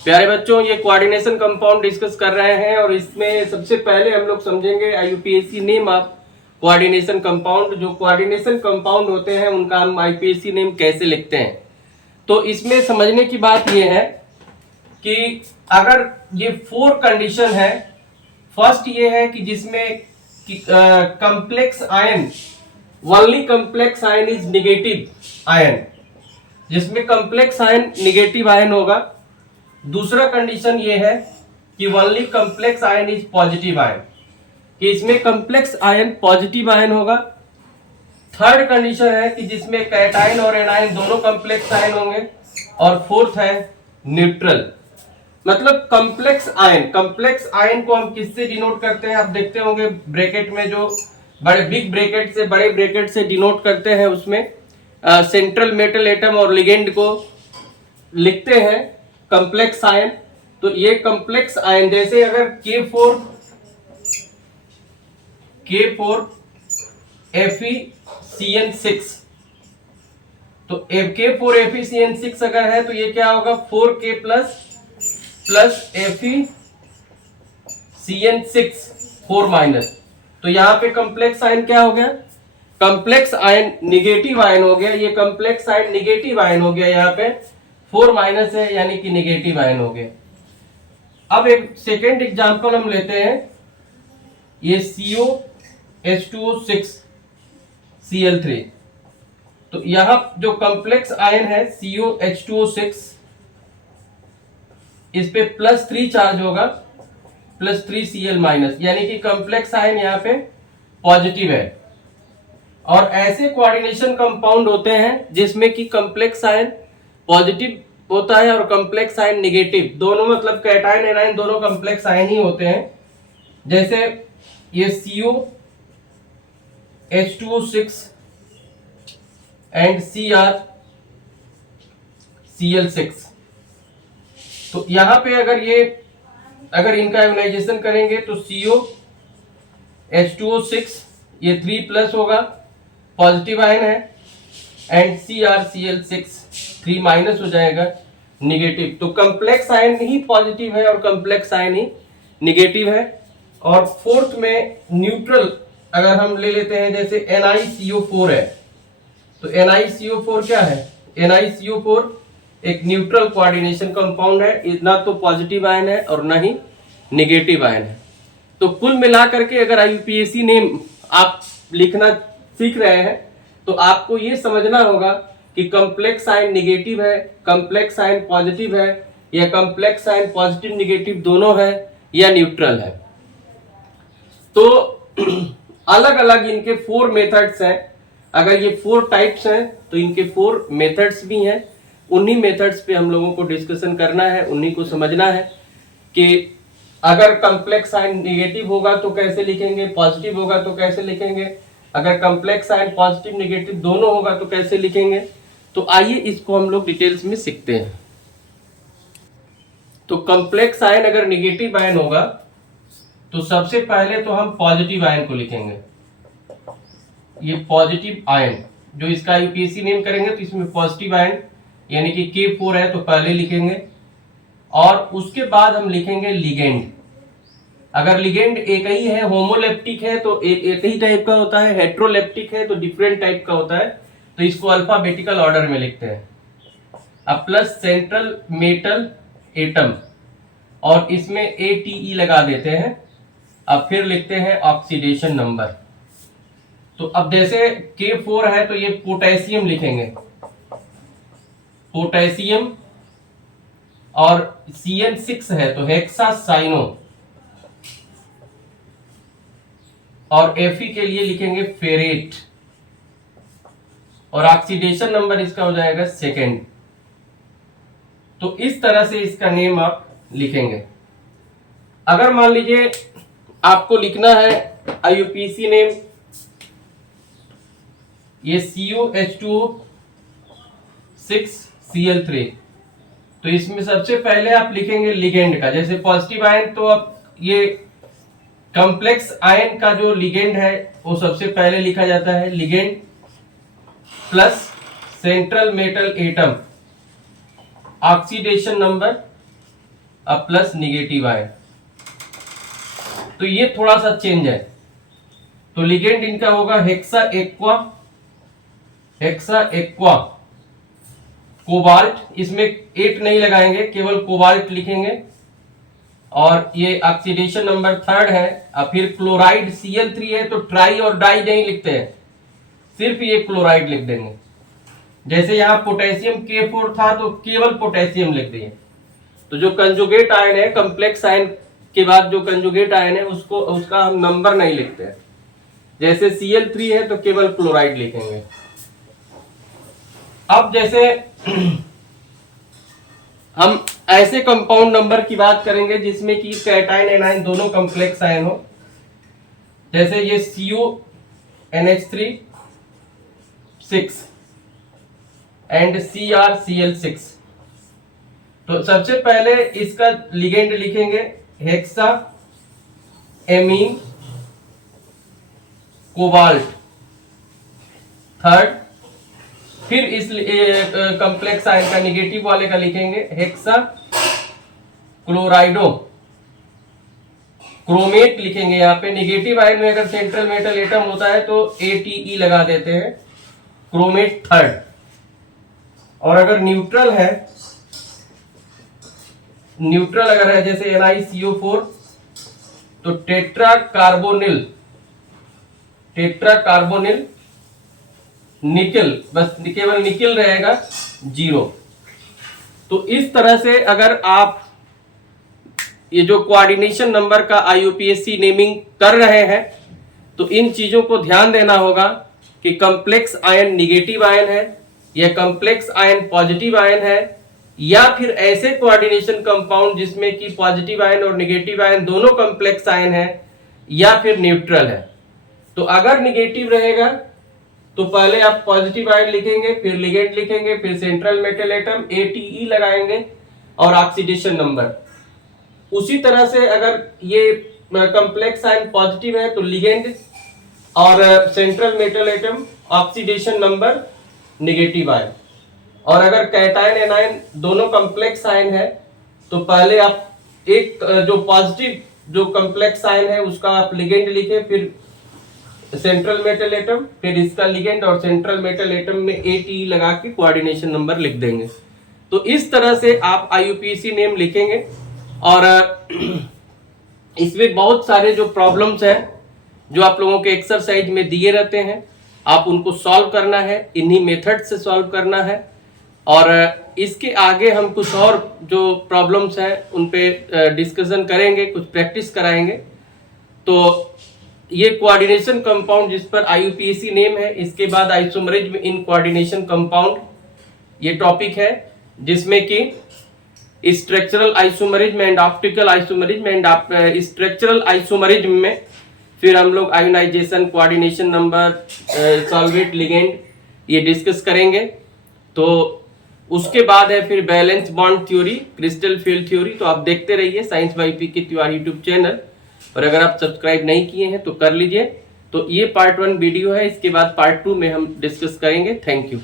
प्यारे बच्चों, ये कोऑर्डिनेशन कंपाउंड डिस्कस कर रहे हैं और इसमें सबसे पहले हम लोग समझेंगे IUPAC name of coordination compound. जो कोऑर्डिनेशन कंपाउंड होते हैं उनका हम आईयूपीएसी नेम कैसे लिखते हैं। तो इसमें समझने की बात ये है कि अगर ये 4 कंडीशन है। फर्स्ट ये है कि जिसमें complex ion, only complex ion is negative ion, जिसमें कंप्लेक्स आयन निगेटिव आयन होगा। दूसरा कंडीशन ये है कि only complex ion is positive ion, कि इसमें कंप्लेक्स आयन पॉजिटिव आयन होगा। थर्ड कंडीशन है कि जिसमें कैटायन और एनायन दोनों कंप्लेक्स आयन होंगे। और फोर्थ है न्यूट्रल। मतलब कंप्लेक्स आयन को हम किससे डिनोट करते हैं, आप देखते होंगे ब्रैकेट में जो बड़े बिग ब्रैकेट से बड़े ब्रैकेट से डिनोट करते हैं, उसमें सेंट्रल मेटल एटम और लिगेंड को लिखते हैं कंप्लेक्स आयन। तो ये कंप्लेक्स आयन, जैसे अगर K4 FeCN6, तो K4 FeCN6 अगर है तो ये क्या होगा, 4K प्लस FeCN6 4 माइनस। तो यहाँ पे कंप्लेक्स आयन क्या हो गया, कंप्लेक्स आयन निगेटिव आयन हो गया। ये कंप्लेक्स आयन निगेटिव आयन हो गया, यहाँ पे 4 माइनस है यानी कि निगेटिव आयन हो गया। अब एक सेकेंड एग्जांपल हम लेते हैं, ये COH2O6 Cl3। तो यहां जो कंप्लेक्स आयन है COH2O6, इस पे +3 चार्ज होगा, +3Cl माइनस, यानी कि कंप्लेक्स आयन यहाँ पे पॉजिटिव है। और ऐसे कोऑर्डिनेशन कंपाउंड होते हैं जिसमें कि कंप्लेक्स आयन पॉजिटिव होता है और कंप्लेक्स आयन निगेटिव, दोनों मतलब कैटायन एनायन दोनों कंप्लेक्स आयन ही होते हैं। जैसे ये COH2O6 एंड CrCl6। तो यहां पे अगर इनका आयोनाइजेशन करेंगे तो COH2O6 ये 3+ होगा, पॉजिटिव आयन है, एंड CrCl6 3 माइनस हो जाएगा, निगेटिव। तो कंप्लेक्स आयन ही पॉजिटिव है और कंप्लेक्स आयन ही निगेटिव है। और फोर्थ में न्यूट्रल अगर हम ले लेते हैं, जैसे NiCO4 है, तो NiCO4 क्या है, NiCO4 एक न्यूट्रल कोऑर्डिनेशन कंपाउंड है, ना तो पॉजिटिव आयन है और ना ही निगेटिव आयन है। तो कुल मिलाकर के अगर आईयूपीएसी नेम आप लिखना सीख रहे हैं तो आपको ये समझना होगा कि कंप्लेक्स आयन निगेटिव है, कंप्लेक्स आयन पॉजिटिव है, या कंप्लेक्स आयन पॉजिटिव निगेटिव दोनों है, या न्यूट्रल है। तो अलग अलग इनके 4 मेथड्स हैं। अगर ये 4 टाइप्स हैं तो इनके 4 मेथड्स भी हैं। उन्हीं मेथड्स पे हम लोगों को डिस्कशन करना है, उन्हीं को समझना है कि अगर कंप्लेक्स आयन निगेटिव होगा तो कैसे लिखेंगे, पॉजिटिव होगा तो कैसे लिखेंगे, अगर कंप्लेक्स आयन पॉजिटिव निगेटिव दोनों होगा तो कैसे लिखेंगे। तो आइए इसको हम लोग डिटेल्स में सीखते हैं। तो कंप्लेक्स आयन अगर निगेटिव आयन होगा तो सबसे पहले तो हम पॉजिटिव आयन को लिखेंगे। ये पॉजिटिव आयन जो इसका यूपीएससी नेम करेंगे तो इसमें पॉजिटिव आयन यानी कि K4 है तो पहले लिखेंगे, और उसके बाद हम लिखेंगे लिगेंड। अगर लिगेंड एक ही है, होमोलेप्टिक है तो एक ही टाइप का होता है, हेट्रोलेप्टिक है तो डिफरेंट टाइप का होता है, तो इसको अल्फाबेटिकल ऑर्डर में लिखते हैं। अब प्लस सेंट्रल मेटल एटम, और इसमें ATE लगा देते हैं। अब फिर लिखते हैं ऑक्सीडेशन नंबर। तो अब जैसे K4 है तो ये पोटेशियम लिखेंगे, पोटेशियम, और CN6 है तो हेक्सासाइनो, और Fe के लिए लिखेंगे फेरेट, और ऑक्सीडेशन नंबर इसका हो जाएगा 2nd। तो इस तरह से इसका नेम आप लिखेंगे। अगर मान लीजिए आपको लिखना है आईयूपीएसी नेम, ये COH2O6 Cl3, तो इसमें सबसे पहले आप लिखेंगे लिगेंड का। जैसे पॉजिटिव आयन तो अब ये कॉम्प्लेक्स आयन का जो लिगेंड है वो सबसे पहले लिखा जाता है, ligand plus central metal atom, oxidation number अब प्लस निगेटिव आयन। तो ये थोड़ा सा चेंज है। तो लिगेंड इनका होगा हेक्सा एक्वा कोबाल्ट, इसमें 8 नहीं लगाएंगे, केवल कोबाल्ट लिखेंगे। और ये ऑक्सीडेशन नंबर 3 है। अब फिर क्लोराइड Cl3 है तो ट्राई और डाई नहीं लिखते हैं, सिर्फ ये क्लोराइड लिख देंगे। जैसे यहाँ पोटेशियम K4 था तो केवल पोटेशियम लिख दिए। तो जो कंजुगेट आयन है, कम्प्लेक्स आयन के बाद जो कंजुगेट आयन है उसका हम नंबर नहीं लिखते हैं। जैसे Cl3 है तो केवल क्लोराइड लिखेंगे। अब जैसे हम ऐसे कंपाउंड नंबर की बात करेंगे जिसमें कि कैटायन एनायन दोनों कॉम्प्लेक्स आयन हो। जैसे ये CuNH3 6 एंड CrCl6। तो सबसे पहले इसका लिगेंड लिखेंगे हेक्सा एमीन कोबाल्ट 3। फिर इस कॉम्प्लेक्स आयन का निगेटिव वाले का लिखेंगे हेक्सा क्लोराइडो क्रोमेट लिखेंगे। यहाँ पे निगेटिव आयन में अगर सेंट्रल मेटल एटम होता है तो ATE लगा देते हैं, क्रोमेट 3। और अगर न्यूट्रल है, न्यूट्रल अगर है जैसे NiCO4 तो टेट्रा कार्बोनिल निकल, बस केवल निकल रहेगा 0। तो इस तरह से अगर आप ये जो कोऑर्डिनेशन नंबर का IUPAC नेमिंग कर रहे हैं तो इन चीजों को ध्यान देना होगा कि कॉम्प्लेक्स आयन निगेटिव आयन है या कॉम्प्लेक्स आयन पॉजिटिव आयन है, या फिर ऐसे कोऑर्डिनेशन कंपाउंड जिसमें कि पॉजिटिव आयन और नेगेटिव आयन दोनों कॉम्प्लेक्स आयन है, या फिर न्यूट्रल है। तो अगर निगेटिव रहेगा तो पहले आप पॉजिटिव आयन लिखेंगे, फिर लिगेंड लिखेंगे, फिर सेंट्रल मेटल एटम ATE लगाएंगे और ऑक्सीडेशन नंबर। उसी तरह से अगर ये कॉम्प्लेक्स आयन पॉजिटिव है तो लिगेंड और central metal atom, oxidation number negative ion. और अगर कैटायन एनायन दोनों कॉम्प्लेक्स आयन है तो पहले आप एक जो पॉजिटिव जो कॉम्प्लेक्स आयन है उसका आप लिगेंड लिखे, फिर सेंट्रल मेटल एटम, फिर इसका लिगेंड और सेंट्रल मेटल एटम में ATE लगा के कोऑर्डिनेशन नंबर लिख देंगे। तो इस तरह से आप IUPAC नेम लिखेंगे। और इसमें बहुत सारे जो प्रॉब्लम्स हैं जो आप लोगों के एक्सरसाइज में दिए रहते हैं, आप उनको सॉल्व करना है, इन्हीं मेथड से सॉल्व करना है। और इसके आगे हम कुछ और जो प्रॉब्लम्स हैं उन पे डिस्कशन करेंगे, कुछ प्रैक्टिस कराएंगे। तो ये कोऑर्डिनेशन कंपाउंड जिस पर IUPAC नेम है, इसके बाद आइसोमरिज्म इन कोऑर्डिनेशन कंपाउंड ये टॉपिक है, जिसमें कि structural isomerism and optical isomerism and structural isomerism में फिर हम लोग ionization, coordination number, solvate, ligand ये डिस्कस करेंगे। तो उसके बाद है फिर valence bond theory, crystal field theory. तो आप देखते रहिए science by PK Tiwari YouTube channel. और अगर आप सब्सक्राइब नहीं किए हैं तो कर लीजिए। तो ये पार्ट 1 वीडियो है, इसके बाद पार्ट 2 में हम डिस्कस करेंगे। Thank you.